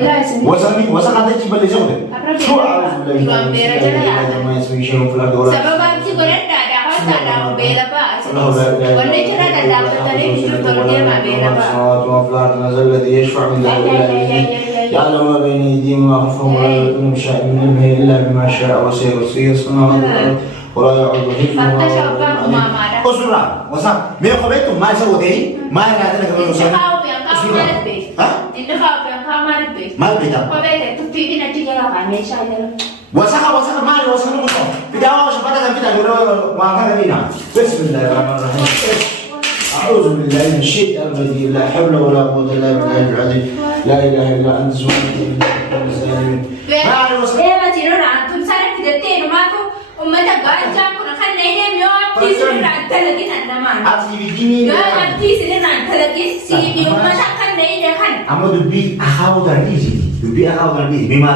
وصلني وصل هذا الشيء بلي زوجي شو أعرف سبب أنتي قلنا دا هو دا بيلا با ولا جرا دا بتاني بيجو تقولي ما بيلا با نزل الذي يشفع من يعلم ما بين أيديهم وما خلفهم ولا يؤتون من شيء من علمه إلا بما شاء وسع كرسيه السماوات والأرض ولا يعوده حفظهما أسرع وصل مين قبلتم ما سوتي ما هذا اللي قبله وصل ما البيت وسخ ما وسخ مصر بداوا شفتها كده يقولوا وكذا بينا بسم الله الرحمن الرحيم أعوذ بالله من الشيطان الرجيم لا حول ولا قوة إلا بالله العظيم لا إله إلا أنت سبحانك إني كنت من الظالمين ما وسخ ما تيرون عنكم سارك تدتين وماكو أمتك بارجعكم خلنا ينام يوم تيسيرون عن تلقين النمان أتي بديني يوم تيسيرون عن تلقين سيبي أمتك خلنا ينام أما دبي أخاو ترديسي دبي أخاو ترديسي بما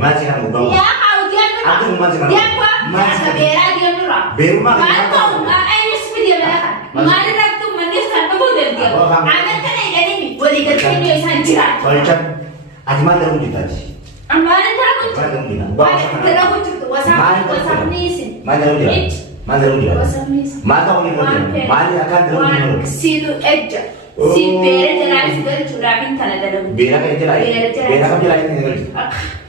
ما سيران مبرو يا أخاو أنتم ما سيران يا أخوة ما سبيرا ديام نورا بيرو ما أنتم أي نسبة ديام لها ما نركتم من نسبة نقول ديام عمل كنا يجاني ولي كتير يسان جرات فالجن أجمع لهم جتاتي أما أنت ركض وسام نيسن ما لهم جرات ما لهم جرات ما لهم جرات ما لي أكاد لهم جرات سيدو إجا سيد بيرة جلالي سيدو شرابين تنا دلهم بيرة كجلالي بيرة كجلالي نقول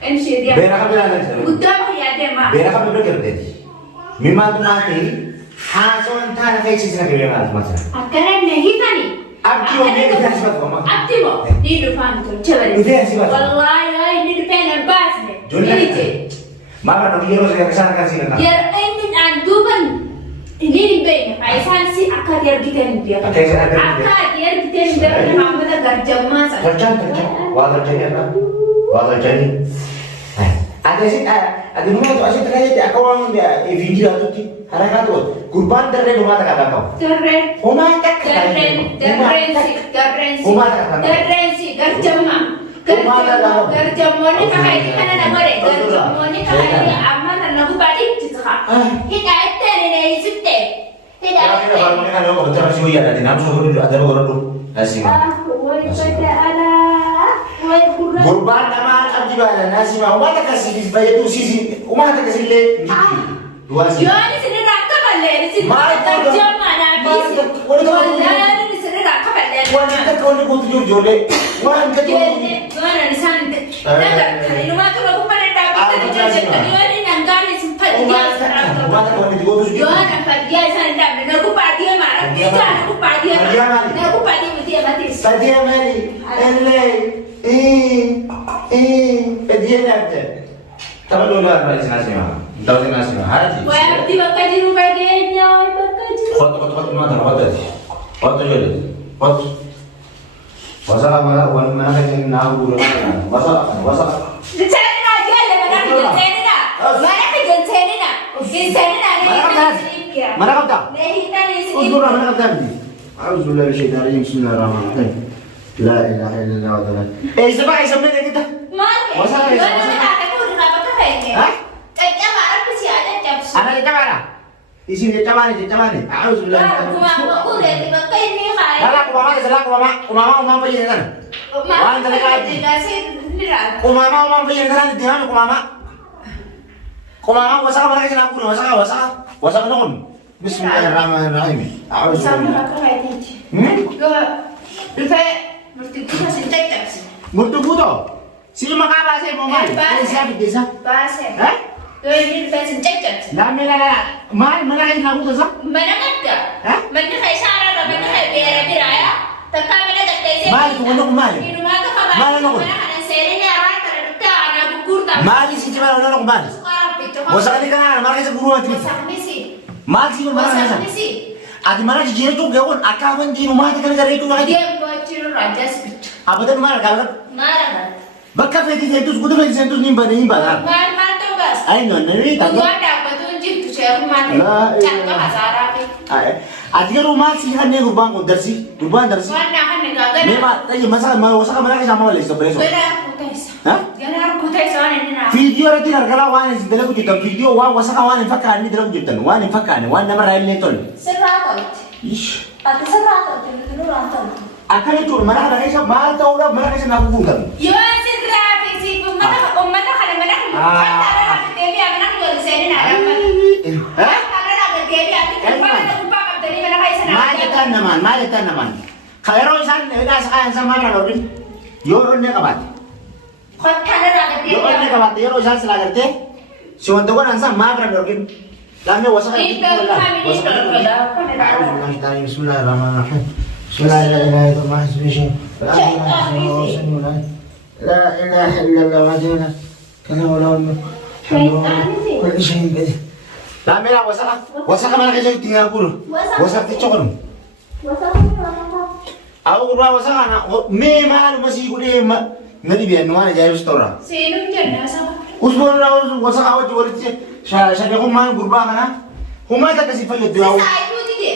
إمشي ديام بيرة كجلالي قدام هي ديام بيرة كجلالي كردي مما تماتي حاسون تانا كيس سنة كبيرة مثلا أكرم نهي تاني أبدي ومين كذا سبب ما أبدي مو نيدو فهمتون شبابي والله يا نيدو فين الباس نيدو ما كان نقول يروح يكسر كاسينا يا أين عن دوبن نيدو بين عايزان سي أكاد يرجعين بيا أكاد يرجعين بيا محمد أكاد ما سا terjang walau jadi apa walau jadi ada sih ada rumah tu asyik terkait dia kau orang dia video tu ti harakat tu kurban terre rumah tak ada kau terre rumah tak terrensi kerjama kerjama ni pakai di mana nama re kerjama ni pakai di amma dan aku balik cita tidak ada ni isute tidak ada kalau mereka ada orang terus juga ada di nama suruh ada orang tu asing kurban nama abdi bala nasi ma umma takasih di bayar tu sisi umma takasih le dua sisi yo ni sini rakam le ni sini kerjama nabi wallahi ni sini rakam le wanita kau ni butuh jujur le wanita tu mana ni sana dah kalau rumah tu aku pada dapat tu jadi yo ni nangkali sempat dia umma kau ni butuh jujur yo nampak dia sana dah aku padia marah kita aku padia aku padia dia mati padia mari elle dia nak tapi dulu apa di sana semua tahu di sana semua hari wah abdi bakal di rumah dia ni bakal di Hot mana hot jadi hot masalah mana yang nak buat masalah cari lagi ada mana kerja cari mana kau tak usbur mana kau tak A'udzubillahi minasyaitonir bismillahirrahmanirrahim la ilaha illallah sebab sebenarnya kita masalah aku udah apa kayaknya kayaknya marah ke si ada jam ada kita mana di sini kita mana A'udzubillahi aku udah tiba ke ini kan umama pergi sana wan terkait umama pergi sana di mana umama wasaka mana kesana aku wasaka nong Bismillahirrahmanirrahim Murtubu tu sini makan apa sih mau makan siapa desa ini pengen cek Lama mana yang lagu tu sah mana kata mana kayak sarah mana kayak bera ya tetap mana kata sih mal tu untuk mal di rumah tu kabar mana ada serinya orang terduga ada bukur tak mal sih cuma orang mal bosan ni kan mal kasi guru mati mal sih mana sih adi mana jadi tu gawan akawan di rumah tu kan dari itu lagi dia buat ciri raja speed apa tu mal kalau marah bakal fedi sentus kudu fedi sentus nimba mal tu bas ay no nari tak gua dapat tunjuk tu saya mana contoh hasara adi kan rumah sih kan ni kurban darsi mana kan negara memang tadi masalah mau usah mana kita mau lagi sebenarnya Jangan aku tes soalnya ni nak. Video rati nak kalau wan is dalam kita video wan wasaka wan infakkan ni dalam kita wan infakkan wan nama rail netol. Seratot. Ish. Tapi seratot dulu rantai. Akan itu mana ada kisah mal tahu orang mana kisah nak bukan. Yo serapi naman. Kaya saan nasa sa mga rin. Yoron niya kabat. Kotana ragat dia. Yoron niya kabat. Yoron saan sila garte. Si wanda ko nasa mga rin. Lami wasa ka Ito kami dito kada. Bismillahirrahmanirrahim. Bismillahirrahmanirrahim. La ilaha illallah wa jalla. Kana wala كل شيء بدي. لا ملا وسخ ما نحكي شيء تيجي أقول وسخ تيجون. أقول ما وسخ أنا ما أنا مسيح يقول ما ندي بيان ما نجاي بستورة. سينو جنة سما. أسبوع لا وسخ أول جوال تيجي شايف يقول ما نقربا أنا هم ما تكسي فيا دواو.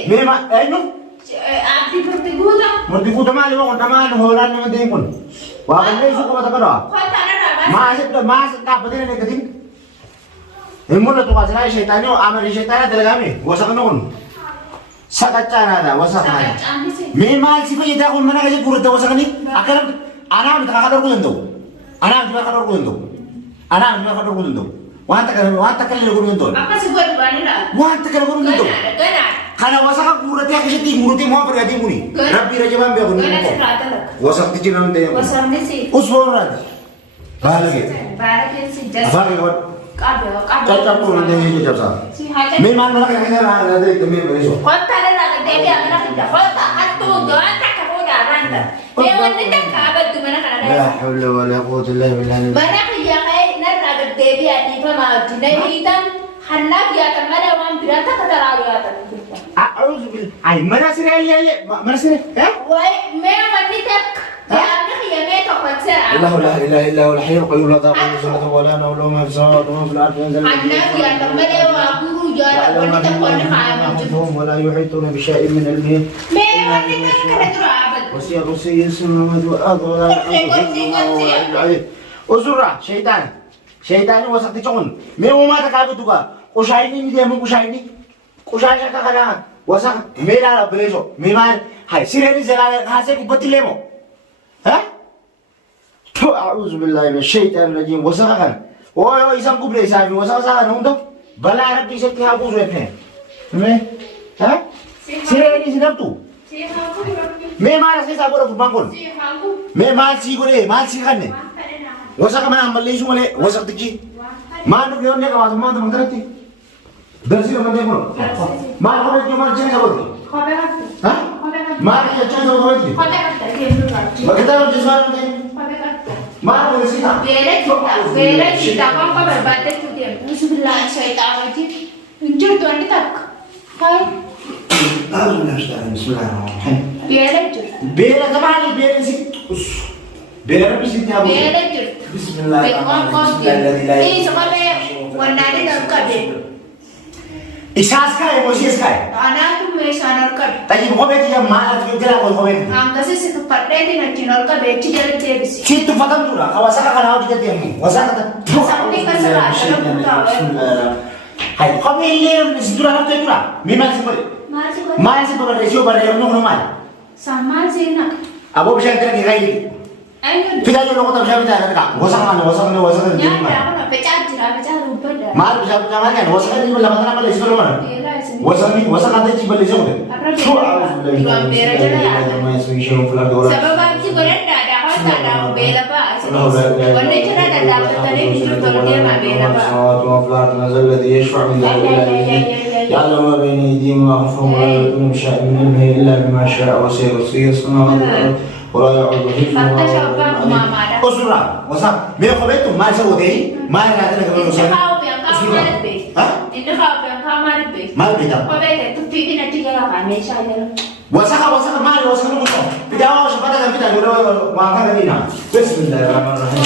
ما أينو. أبدي برتقودا. برتقودا ما لي ما نهولان ما ديمون. وأنا ليش كم تكرر. ما أسد بدينا نكدين. المولى تقاتل شيطاني وعمل شيطاني تلقامي وسخنون سكتشانا هذا وسخنا مين مال سيفي يداخل منا كذي كورة وسخني أكلم أنا بتخاطر كودندو أنا بتخاطر كودندو وانت كلم كودندو apa sih buat banana وانت كلم كودندو ganar karena wasakh كورة تيا كشتي كورة تيا ما بريادي موني ربي رجيم بيا كوني wasakh تيجي نام تيا wasakh nisi أسبوعنا barang sih just Caca pun nanti ini jawab sah. Memang mana kena ada itu memang itu. Kota ada nak debi ada kita. Kota itu doan tak kamu daran dah. Dia wanita tak kabar tu mana kan ada. La haula wala quwwata illa billah. Mana kerja kaya nak ada debi ada apa macam ni hitam. Hendak dia tak mana orang berata kata lalu ada. A'udzu billah. Ay mana sih mana sih? Wah, memang wanita. Ya, nak kerja mereka kuasa. الله لا اله الا هو الحي القيوم لا تاخذه سنه ولا نوم له ما في السماوات وما في الارض ينزل Hendak dia tak mana orang guru jalan wanita pun macam. ولا يحيطون بشيء من علمه Memang wanita kena terabad. وسيع كرسيه السماوات والارض ولا يحيطون وزرع شيطان وسط تجون مو ما تكابد دوغا قشايني ميديا من قشايني كاكانا وسط ميلا بليزو ميمان هاي سيرني زلال خاصه كبتليمو ها أعوذ بالله من الشيطان الرجيم وسخن ويا إنسان قبل إسافي وسخن هوندا بلا ربي سكتي هابوز ويفهم مه ها سيرني سيرتو مه ما نسي سابورا فبانكون مه ما سيقولي ما سيخني وسخن ما عمل ليش ولا وسخ تجي ما نقول نيجا ما تمدرتي درسي ما نقول ما نقول يوم الجنة سابورا ها ما نقول الجنة سابورا ما كتبنا جزمان ما نقول سيدا Bela kita kau berbadan tu dia. Bismillah saya tahu aja. Injil tu anda tak. Hai. بسم الله الرحمن الرحيم Bela tu. بيلا طبعا بيلا سي بيلا بس انت ابو Bela tu. بسم الله الرحمن الرحيم بسم الله الذي لا Ini sebenarnya warna ni dah kabe. احساس كاي موسيس كاي Anak tu mesana kabe. طيب هو بيت يا ما تقدر اقول هو بيت Angka sih situ pada ni nanti nol kabe cijar cebis. شيء تفضل ترى كواساك كان هاو دي تيمي واساك Sampai ke sana ada buka. بسم الله الرحمن هاي قبل اللي نسدرا نفط ترى مما سيقول Masih kau. ما سيقول ريسيو بره يوم نومال Sama sih nak. ابو بشان كده غير Ayo. في ده لو كنت بشان بتاع كده واساك Ya, aku nak pecah jira pecah rupa dah. ما بشان بتاع ما كان واساك دي ولا مثلا ولا يسولو mana Bela sini. واساك ده تجيب اللي زوجه شو اعوذ بالله ما يسوي شيء في الارض ولا Sebab bagi korang dah ada hal tak ada bela pak. Wanda cara dah dapat tadi hidup kalau dia mak bela pak. الذي يشفع من يعلم ما بين ايديهم وما خلفهم ولا يؤتون بشيء من علمه الا بما شاء وسع كرسيه السماوات والارض ولا يعوده حفظهما اسرع وصح ما يقبلت ما سوى ما ينادي لك من Ini kau yang kau marit be. ها Ini kau yang kau marit be. ما بيتا Kau bela tu pergi nanti kalau kami saya. وسخ ما وسخ نقطه بداوا شفتها كده يقولوا ما كان لنا بسم الله الرحمن الرحيم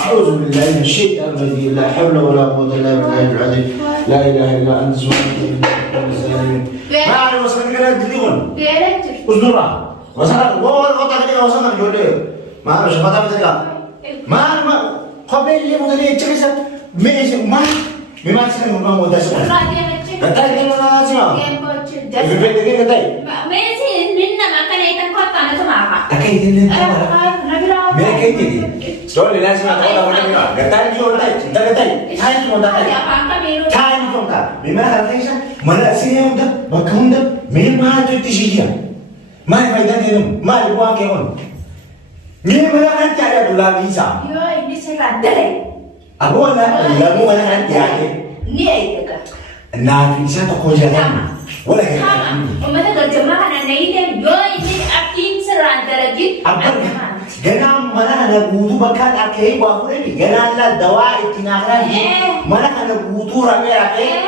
أعوذ بالله من الشيطان الرجيم لا حول ولا قوة إلا بالله العظيم لا إله إلا أنت سبحانك إني كنت من الظالمين ما أعرف وصلت كده تديهم Bela tu. أصدرها وصلت وهو القطع كده وصلت يقول ما أعرف شفتها بتلقى ما قبل اللي مدري تجلس ماشي ما تسمع ما هو ده سبحان Raja macam. كتاي كده ولا سمع Game bocor. في البيت كده كتاي Messi, ninna makan ikan kau kana sama. Akai ini Mereka ini Soalnya nasi makan orang orang ni. Gatai ni orang tay, dah gatai. Tay ni orang tay. Tay ni orang tay. Memang ada ni sah. Mana sini orang, bakal orang. Memang ada tu sihir. Mana faedah dia tu? Mana buang kehon? Ni mana kan tiada dulu visa. Yo, ini serandar. Abu mana kan tiada. Ni aja kan. Nah visa tu kau jangan. Boleh kan? Sama. Mana kerja mana ni? Yo, ini akin serandar lagi. Apa? Ganam mana nak butuh bakal akhir buat apa ni? Ganam lah dawa itinakran ni. Mana nak butuh ramai akhir?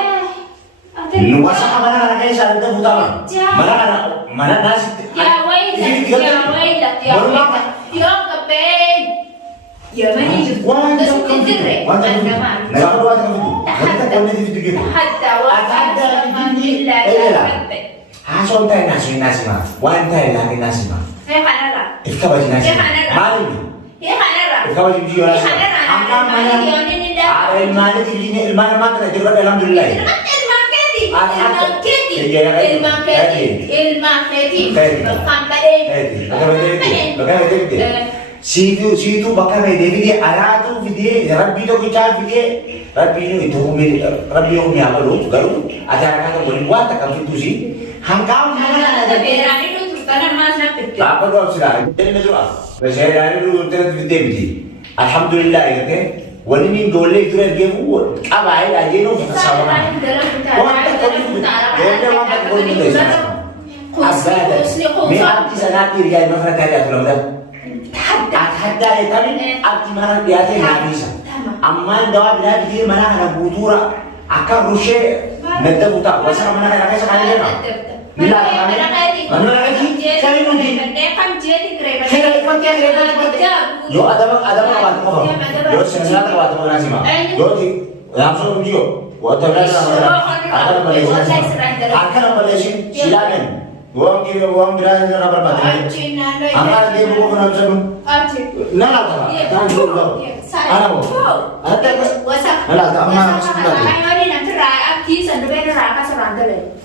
Nuasa mana nak akhir saya tu buta mana nasi? Ya wailah. Yo kapen. Ya mana itu? Wanjang kamu. Nak apa buat kamu? Kita kau ni itu gitu. Hatta Hasil tay nasi mah. Wantai lagi nasi mah. Saya kanara. Ika baju nasi. Mari. Ya kanara. Ika baju dia orang. Angkat mana? Ada mana di sini? Mana mana? Juga alhamdulillah. Situ bakal video ada tu video Rabbi tu kita video Rabbi itu Rabbi ni apa lu garu acara kan boleh buat tak kamu itu sih hangkau mana ada berani tu terus tanam mas nak betul apa tu absirah ini macam apa berani lu terus video alhamdulillah ya kan wali ni dole itu lagi buat apa aja no sama wanta kau ni me arti sangat diri yang mana tadi aku lakukan ada tapi arti mana dia tu nak bisa amma dawa bila dia mana ada butura akan rushe nanti buta pasal mana ada kasih kali dia bila mana lagi saya nanti saya ikut dia yo ada apa yo senang apa nasi mah yo di langsung dia waktu ada Malaysia akan Malaysia silakan uang berada dalam apa? Angkat dia buku kenapa sebab? Nala tak? Tak dulu. Ada bu? Ada tak? Nala tak? Mana? Saya ni nanti rai, abis anda beri raka seranda le.